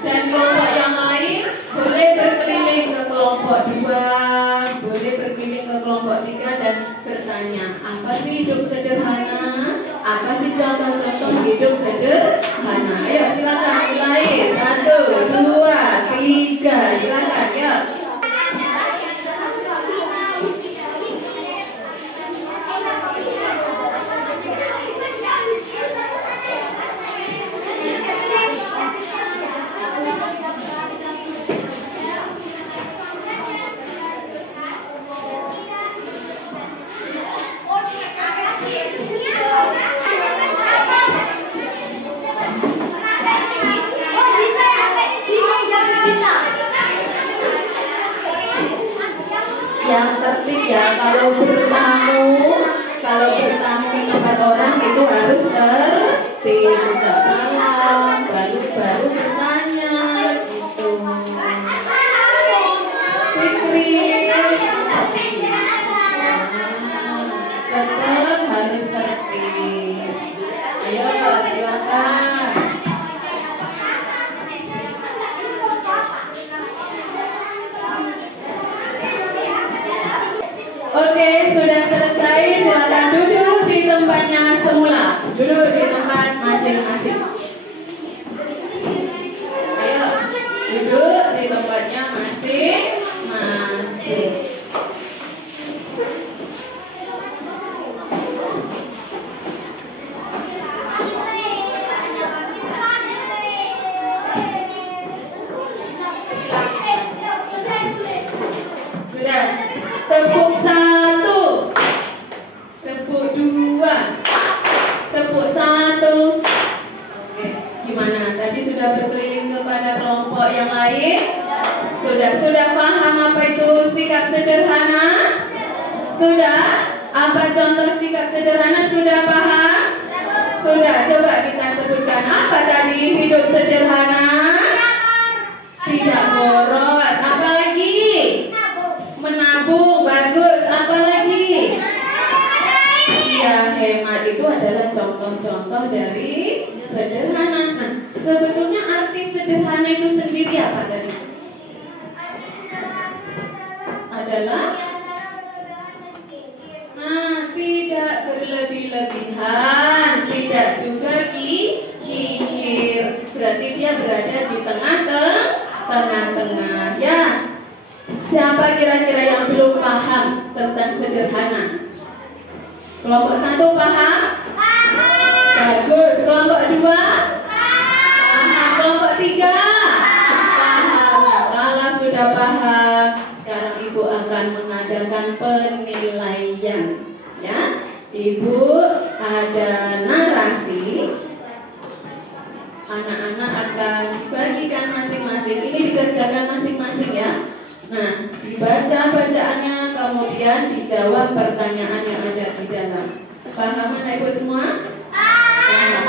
Dan kelompok yang lain boleh berkeliling ke kelompok 2, boleh berkeliling ke kelompok 3 dan bertanya, apa sih hidup sederhana? Apa sih contoh-contoh hidup sederhana? Ayo silakan mulai. 1, 2, 3, silakan ya. Yang tertib ya, kalau bertamu ke tempat orang itu harus tertib, ucap salam, baru bertanya gitu. Fikri, tetap harus tertib. Ayo silakan. Oke, sudah selesai. Silakan duduk di tempatnya semula. Duduk di tempat masing-masing. Ayo, duduk di tempatnya masing-masing. Sudah. Tepuk 1, tepuk 2, tepuk 1. Oke, gimana? Tadi sudah berkeliling kepada kelompok yang lain? Sudah paham apa itu sikap sederhana? Sudah? Apa contoh sikap sederhana? Sudah paham? Sudah, coba kita sebutkan apa tadi hidup sederhana? Tidak boros. Apa lagi? Menabung, bagus. Apa lagi? Iya, hemat. Itu adalah contoh-contoh dari sederhana. Nah, sebetulnya arti sederhana itu sendiri apa tadi? Adalah tidak berlebih-lebihan, tidak juga kikir. Berarti dia berada di tengah-tengah ya. Siapa kira-kira yang belum paham tentang sederhana? Kelompok 1 paham? Bagus. Kelompok 2? Paham. Kelompok 3? Paham. Kalau sudah paham, sekarang Ibu akan mengadakan penilaian. Ya, Ibu ada narasi. Anak-anak akan dibagikan masing-masing. Ini dikerjakan masing-masing ya. Nah, dibaca bacaannya, kemudian dijawab pertanyaan yang ada di dalam. Paham anak Ibu semua? Paham.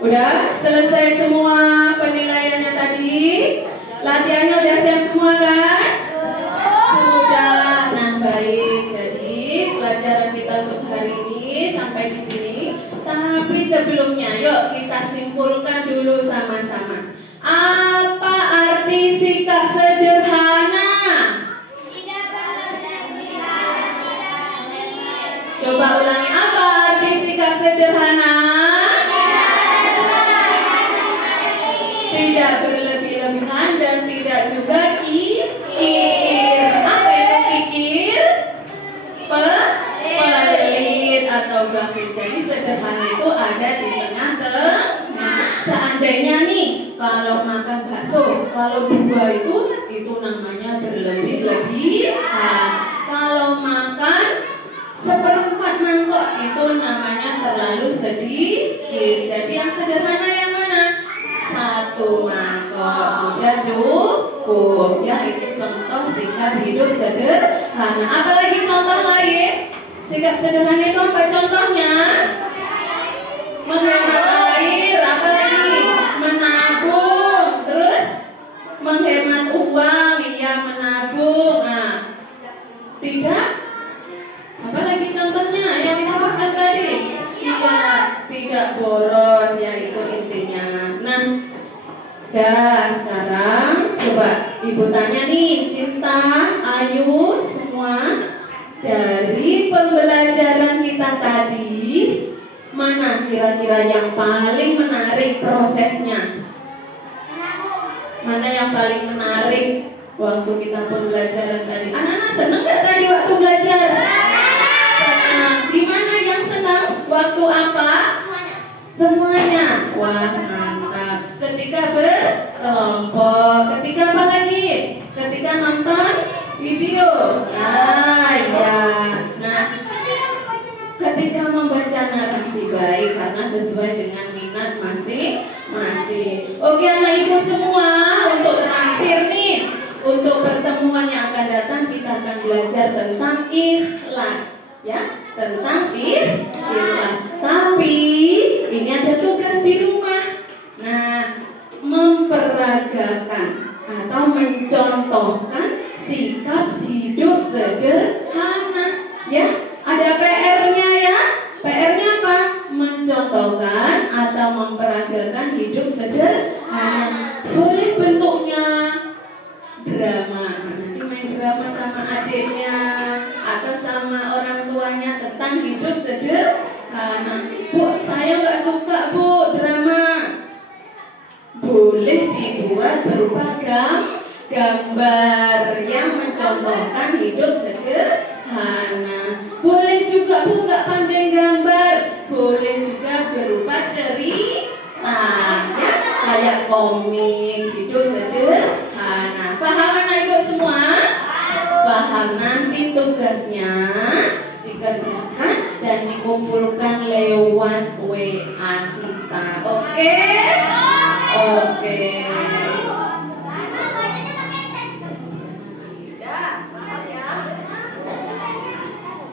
Udah selesai semua penilaiannya tadi? Latihannya udah siap semua kan? Sudah. Nah, baik. Jadi pelajaran kita untuk hari ini sampai di sini. Tapi sebelumnya, yuk kita simpulkan dulu sama-sama. Apa arti sikap sederhana? Coba ulangi, apa arti sikap sederhana? Tidak berlebih-lebihan dan tidak juga kikir. Apa itu kikir? Pelit atau bakhil. Jadi sederhana itu ada di tengah-tengah. Seandainya nih, kalau makan bakso, kalau dua itu namanya berlebih-lebihan. Kalau makan seperempat mangkok itu namanya terlalu sedikit. Jadi yang sederhana yang mana? Satu mangkok sudah cukup. Ya, itu contoh sikap hidup sederhana. Apalagi contoh lain? Sikap sederhana itu apa contohnya? Menghemat air. Apalagi? Menabung. Terus menghemat uang. Iya, menabung. Nah, tidak. Apalagi contohnya yang disebutkan tadi? Iya, tidak boros. Ya, itu intinya. Nah, sekarang coba Ibu tanya nih, Cinta, Ayu, semua, dari pembelajaran kita tadi, mana kira-kira yang paling menarik prosesnya? Mana yang paling menarik waktu kita pembelajaran tadi? Anak-anak senang gak tadi waktu belajar? Senang. Di mana yang senang? Waktu apa? Semuanya. Wah, mantap. Ketika berkelompok. Ketika apa lagi? Ketika nonton video. Nah, ya. Nah, ketika membaca narasi baik karena sesuai dengan minat masing-masing. Oke, anak ibu semua, untuk terakhir nih, untuk pertemuan yang akan datang kita akan belajar tentang ikhlas. Ya, tentang ikhlas. Tapi ini ada tugas di rumah. Nah, memperagakan atau mencontohkan sikap hidup sederhana. Ya, ada PR-nya ya. PR-nya apa? Mencontohkan atau memperagakan hidup sederhana. Boleh bentuknya drama. Nanti main drama sama adiknya atau sama orang tuanya tentang hidup sederhana. Bu, saya nggak suka bu drama. Boleh dibuat berupa gambar yang mencontohkan hidup sederhana. Boleh juga bu nggak pandai gambar. Boleh juga berupa cerita, ya, kayak komik hidup sederhana. Paham anak ibu semua? Paham. Nanti tugasnya dikerjakan dan dikumpulkan lewat WA kita. Oke? Oke.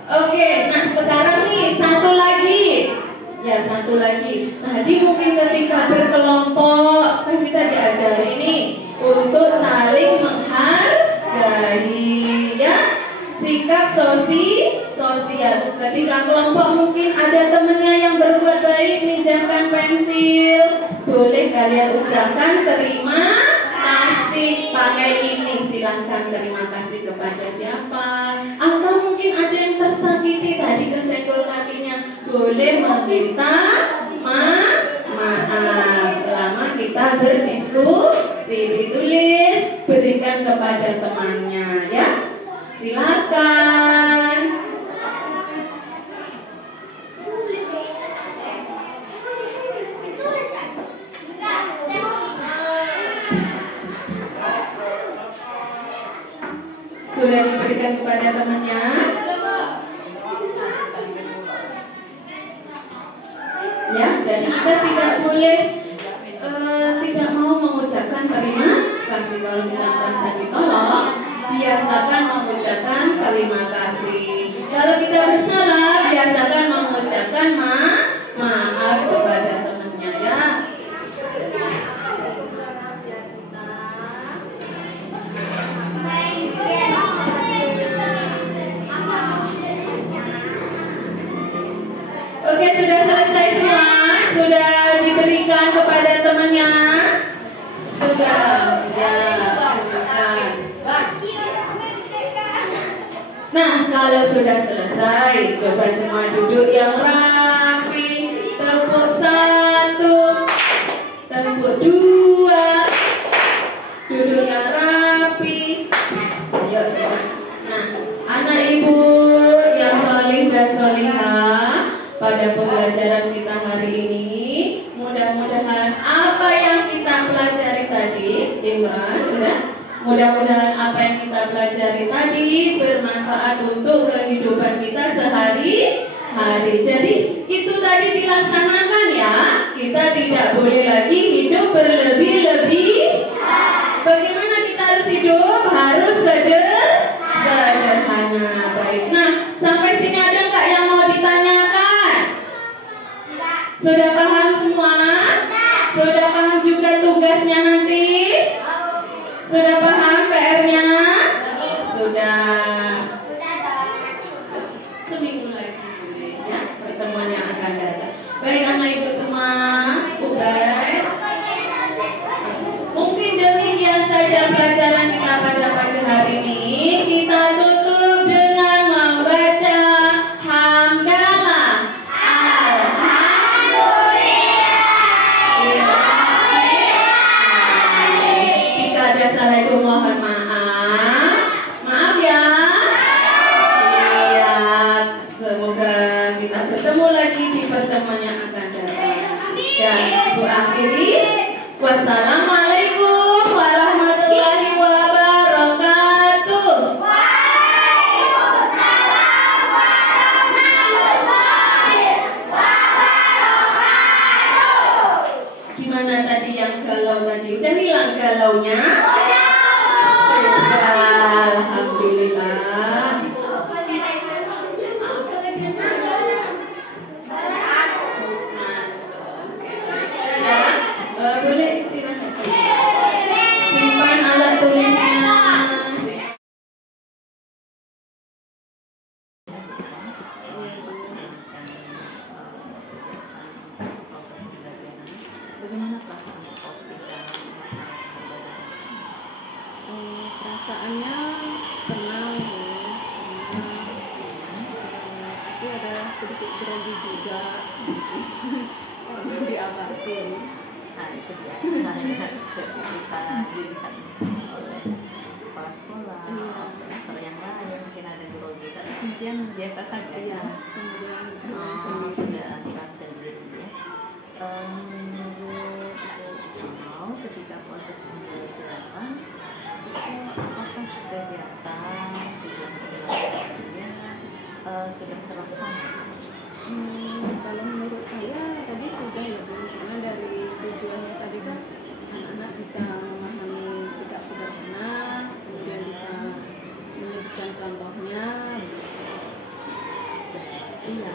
Oke, nah sekarang nih satu lagi. Ya, satu lagi. Tadi mungkin ketika berkelompok kan kita diajari nih untuk untuk saling menghargai, ya. Sikap sosial. Ketika kelompok mungkin ada temennya yang berbuat baik, minjamkan pensil, boleh kalian ucapkan terima kasih pakai ini. Silahkan terima kasih kepada siapa. Atau mungkin ada yang tersakiti tadi kesenggol kakinya, boleh meminta maaf. Selama kita berdiskusi, ditulis, berikan kepada temannya, ya. Silakan. Sudah diberikan kepada temannya. Ya, jadi kita tidak boleh tidak mau mengucapkan terima kasih. Kalau kita merasa ditolong, biasakan mengucapkan terima kasih. Kalau kita bersalah, biasakan mengucapkan maaf kepada temannya, ya. Oke, sudah selesai semua? Sudah diberikan kepada temannya? Sudah, ya, berikan. Nah, kalau sudah selesai, coba semua duduk yang rapi. Tepuk 1, tepuk 2, duduk yang rapi. Ayo, coba. Nah, anak ibu yang solih dan solihah, pada pembelajaran kita hari ini, mudah-mudahan apa yang kita pelajari tadi, Imran, udah? Mudah-mudahan apa yang kita pelajari tadi bermanfaat untuk kehidupan kita sehari-hari. Jadi itu tadi dilaksanakan, ya. Kita tidak boleh lagi hidup berlebih-lebih. Bagaimana kita harus hidup? Harus sederhana. Baik. Nah, sampai sini ada nggak yang mau ditanyakan? Sudah paham semua? Sudah paham juga tugasnya nanti? Sudah paham PR-nya? Sudah. Seminggu lagi boleh, ya, pertemuan yang akan datang. Baik anak ibu semua, baik. Mungkin demikian saja pelajaran kita pada pagi hari ini. Kita tutup dengan membaca hamdalah. Jika ada salah itu mohon maaf. Maaf ya. Iya, semoga kita bertemu lagi di pertemuan yang akan datang. Dan ibu akhiri, wassalamualaikum warahmatullahi wabarakatuh. Gimana tadi yang galau tadi? Udah hilang galaunya? Sudah, alhamdulillah. Boleh istirahat. Simpan alat tulisnya. Bagaimana perasaan Perasaannya senang, ya. Tapi ada sedikit grogi juga. Diawasi. Nah, itu biasa ya, kita dilihat oleh kepala sekolah, atau yang lain, mungkin ada grogi, tapi kemudian biasa saja ya. Kemudian Sudah terasa dulu ya. Menurut Ibu ketika proses pembelajaran itu apakah kegiatan tujuan pembelajarannya sudah terlaksana? Kalau menurut saya tadi sudah lebih, karena dari tujuannya tadi kan anak-anak bisa memahami sikap sederhana, kemudian bisa menyebutkan contohnya. Iya.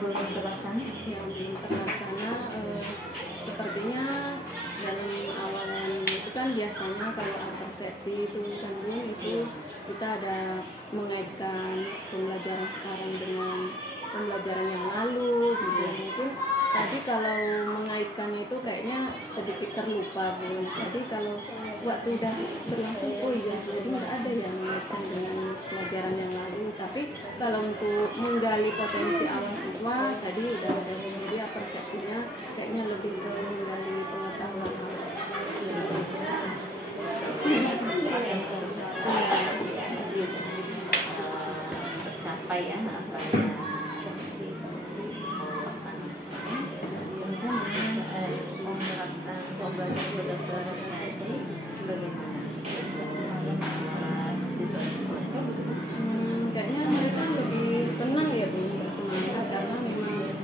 belum terlaksana. yang belum terlaksana sepertinya dalam awalan itu kan biasanya kalau persepsi itu kan Bun, itu kita ada mengaitkan pembelajaran sekarang dengan pembelajaran yang lalu gitu. Mungkin tadi kalau mengaitkannya itu kayaknya sedikit terlupa Bun. Jadi kalau waktu udah berlangsung, oh iya jadi nggak ada yang mengaitkan dengan pelajaran yang lalu. Tapi kalau untuk menggali potensi awal siswa tadi udah ada, jadi persepsinya kayaknya lebih ke menggali pengetahuan awal. Tercapai ya apa yang menerapkan pembelajaran berdasarkan ini bagaimana siswa-siswanya? Kayaknya mereka lebih senang ya Bu, bersemangat karena memang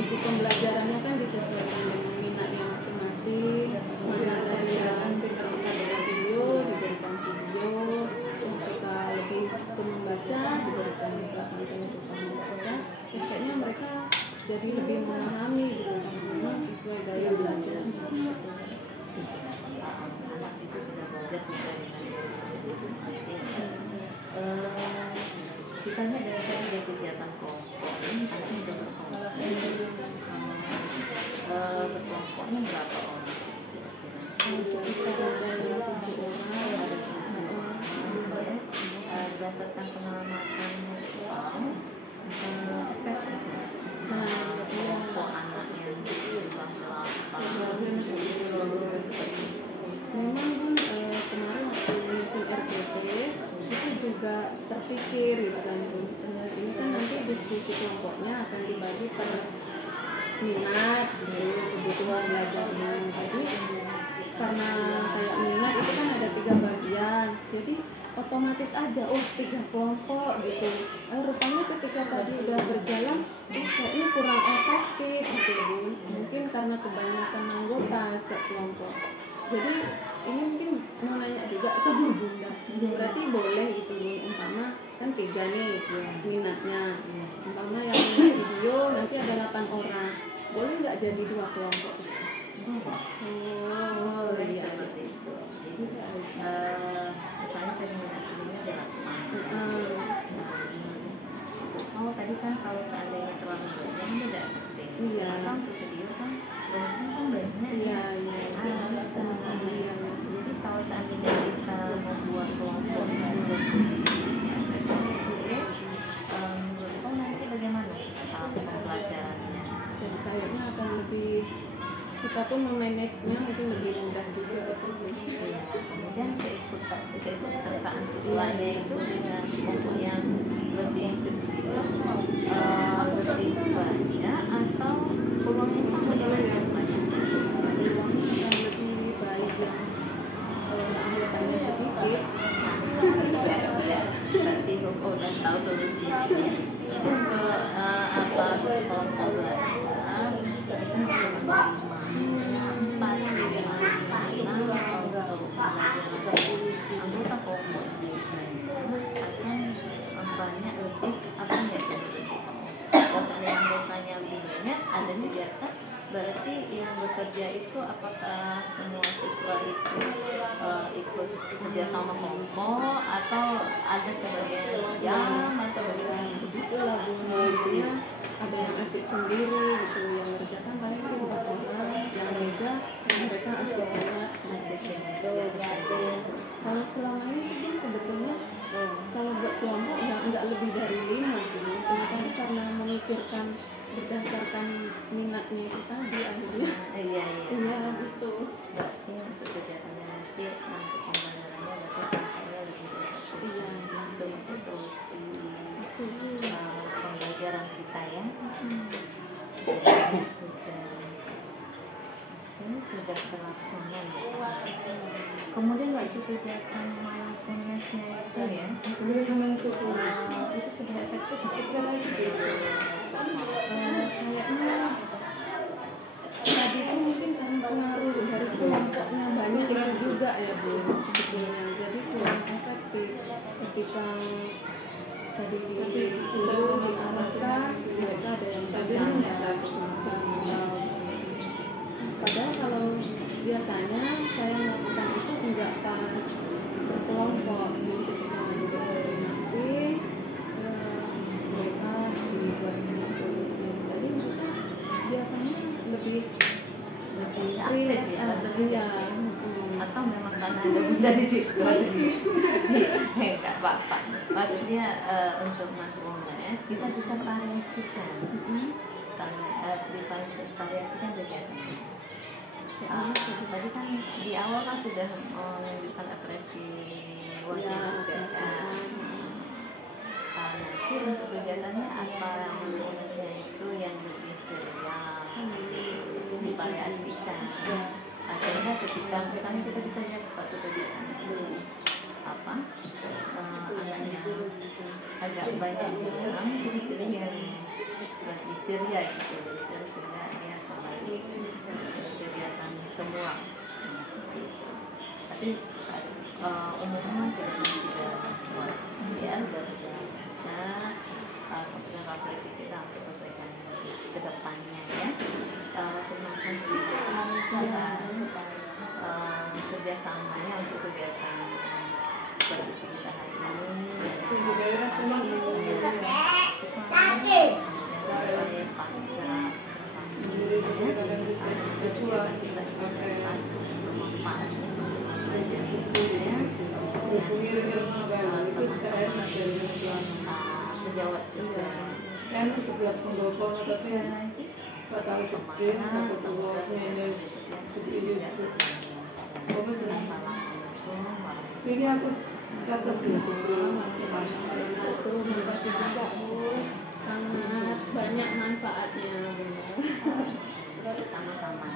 isi pembelajarannya kan disesuaikan dengan minatnya masing-masing. Mana dari yang suka dengan video diberikan video, yang suka lebih untuk membaca diberikan contoh untuk membaca. Kayaknya mereka jadi lebih memahami gitu, memang sesuai gaya belajar. Anak itu sudah belajar sesuai dengan masing-masing. Kita lihat dari kegiatan kelompok ini pasti sudah berkelompoknya berapa orang? Sekitar ada 7 orang. Berdasarkan pengamatan kelompok anak yang jumlah 8 Memang Bun, kemarin waktu menyusun RPT itu juga terpikir gitu kan Bun. Ini kan nanti diskusi kelompoknya akan dibagi per minat gitu, kebutuhan belajarnya. Jadi karena kayak minat itu kan ada 3 bagian, jadi otomatis aja 3 kelompok gitu. Rupanya ketika tadi udah berjalan kayaknya kurang efektif gitu Bun. Mungkin karena kebanyakan anggota setiap kelompok. Jadi ini mungkin mau nanya juga sama Bunda, berarti boleh gitu Bun, umpama kan 3 nih minatnya, umpama yang minat video nanti ada 8 orang, boleh nggak jadi 2 kelompok gitu? Oh iya, seperti itu. Jadi misalnya tadi minat videonya ada 8. Oh tadi kan kalau seandainya terlalu banyak itu tidak penting. Iya. Karena untuk video kan banyaknya kan banyak. Iya. Jadi kalau seandainya kita membuat kelompok nanti bagaimana pembelajarannya? Dan kayaknya akan lebih, kita pun memanagenya mungkin lebih mudah juga gitu. Kemudian keikutsertaan siswanya itu dengan kelompok yang lebih kecil lebih banyak atau peluangnya sama dengan yang banyak? Peluangnya akan lebih baik yang anggotanya sedikit. Berarti udah tahu solusinya. Untuk kelompok belajar kita bisa menerima 4 5 untuk anggota kelompok akan banyak lebih kalau seandainya anggotanya lebih banyak ada kegiatan, berarti yang bekerja itu apakah semua siswa itu ikut kerjasama kelompok atau ada sebagian jam atau bagaimana? Itulah Bun, ada yang asik sendiri gitu, yang ngerjakan paling 4 orang, yang juga mereka asik banget. Kalau selama ini sih Bun, sebetulnya kalau buat kelompok ya nggak lebih dari 5 sih. Tadi karena memikirkan berdasarkan minatnya itu tadi akhirnya. Iya Gitu. berarti untuk kegiatannya nanti pembelajarannya berarti sampainya lebih besar. Iya. Itu solusi pembelajaran kita ya. Sudah terlaksana ya. Kemudian waktu kegiatan mindfulness-nya itu ya, Itu sudah efektif kayaknya tadi itu mungkin karena pengaruh dari kelompoknya banyak itu juga ya Bu sebetulnya, jadi kurang efektif ketika tadi disuruh diarahkan, mereka ada yang bercanda. Padahal kalau biasanya saya melakukan itu enggak pas berkelompok, jadi ketika duduk masing-masing mereka dibuatkan tulisnya. Jadi mereka biasanya lebih aktif ya, lebih ya. Atau memang karena ada bunda di situ. Enggak apa-apa. Maksudnya untuk mindfulness kita bisa variasikan, divariasikan kegiatannya. Tadi kan di awal kan sudah menunjukkan ekspresi wajah juga kan. Nanti untuk kegiatannya apa mindfulnessnya itu yang lebih ceria, divariasikan. Sehingga ketika misalnya kita bisa lihat suatu kegiatan apa anaknya agak banyak yang pilih yang lebih ceria gitu, sehingga dia kembali kegiatan semua. Tapi umumnya kita sudah ya bisa kemudian refleksi kita untuk kebaikan ke depannya ya. Terima kasih kerjasamanya untuk kegiatan seperti kita hari sejawat juga kan sebelah penggopong atasnya nggak tahu sedih atau tulos minus sedih itu bagus nih ini aku kata Itu makasih juga Bu, sangat banyak manfaatnya benar. sama-sama.